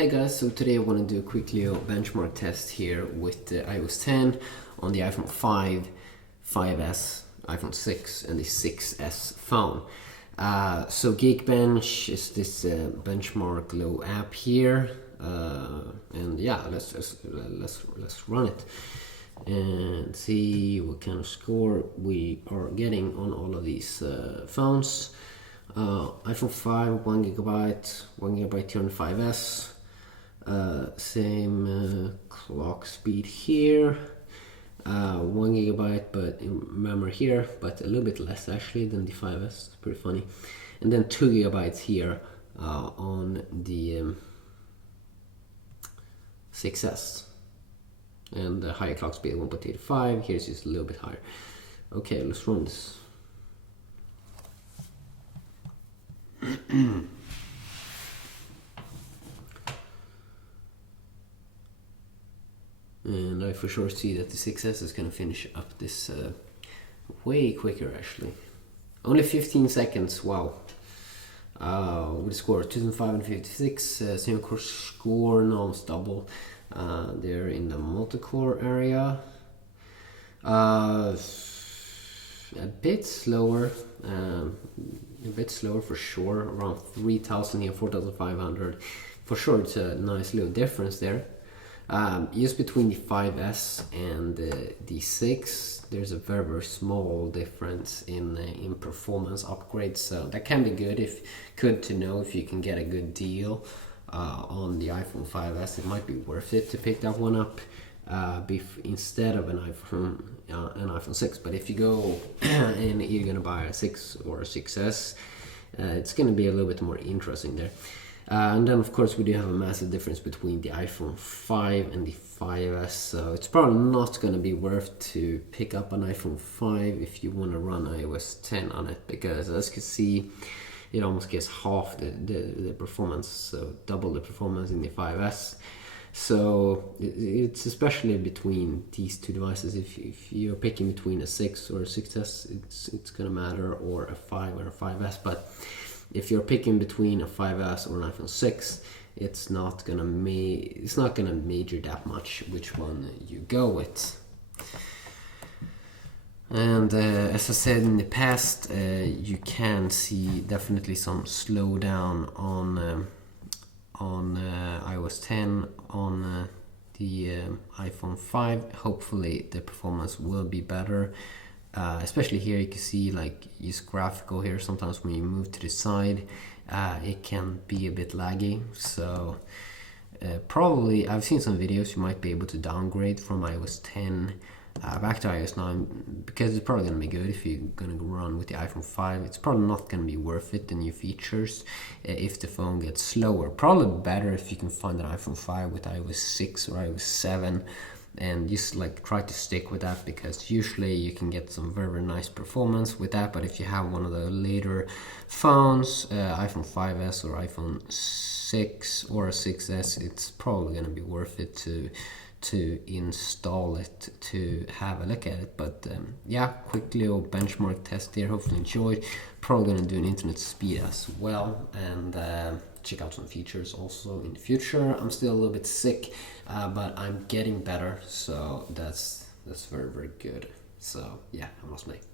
Hey guys, so today I want to do a quick little benchmark test here with the iOS 10 on the iPhone 5, 5S, iPhone 6 and the 6S phone. So Geekbench is this benchmark low app here, and yeah, let's run it and see what kind of score we are getting on all of these phones. iPhone 5 1GB, 1GB here on 5S. Same clock speed here, 1GB but in memory here, but a little bit less actually than the 5S. It's pretty funny. And then 2GB here on the 6S, and the higher clock speed 1.85. Here's just a little bit higher. Okay, let's run this. And I for sure see that the 6S is going to finish up this way quicker actually. Only 15 seconds, wow. With a score of 2556, same course score, almost double. They're in the multi-core area. A bit slower for sure, around 3000 here, 4500. For sure it's a nice little difference there. Just between the 5S and the 6, there's a very small difference in performance upgrades, so that can be good to know if you can get a good deal on the iPhone 5S. It might be worth it to pick that one up instead of an iPhone 6. But if you go and you're gonna buy a 6 or a 6S, it's gonna be a little bit more interesting there. And then of course we do have a massive difference between the iPhone 5 and the 5S, so it's probably not going to be worth to pick up an iPhone 5 if you want to run iOS 10 on it, because as you can see it almost gets half the performance, so double the performance in the 5S. So it's especially between these two devices. If you're picking between a 6 or a 6S, it's going to matter, or a 5 or a 5S. But if you're picking between a 5S or an iPhone 6, it's not gonna major that much which one you go with. And as I said in the past, you can see definitely some slowdown on iOS 10 on the iPhone 5. Hopefully the performance will be better. Especially here you can see, like, use graphical here, sometimes when you move to the side it can be a bit laggy, so probably I've seen some videos you might be able to downgrade from iOS 10 back to iOS 9, because it's probably going to be good if you're going to run with the iPhone 5. It's probably not going to be worth it, the new features, if the phone gets slower. Probably better if you can find an iPhone 5 with iOS 6 or iOS 7 and just like try to stick with that, because usually you can get some very nice performance with that. But if you have one of the later phones, iPhone 5S or iPhone 6 or a 6S, it's probably going to be worth it to install it to have a look at it. But yeah, quick little benchmark test here, hopefully enjoyed. Probably going to do an internet speed as well, and check out some features also in the future. I'm still a little bit sick, but I'm getting better, so that's very good. So yeah, I must make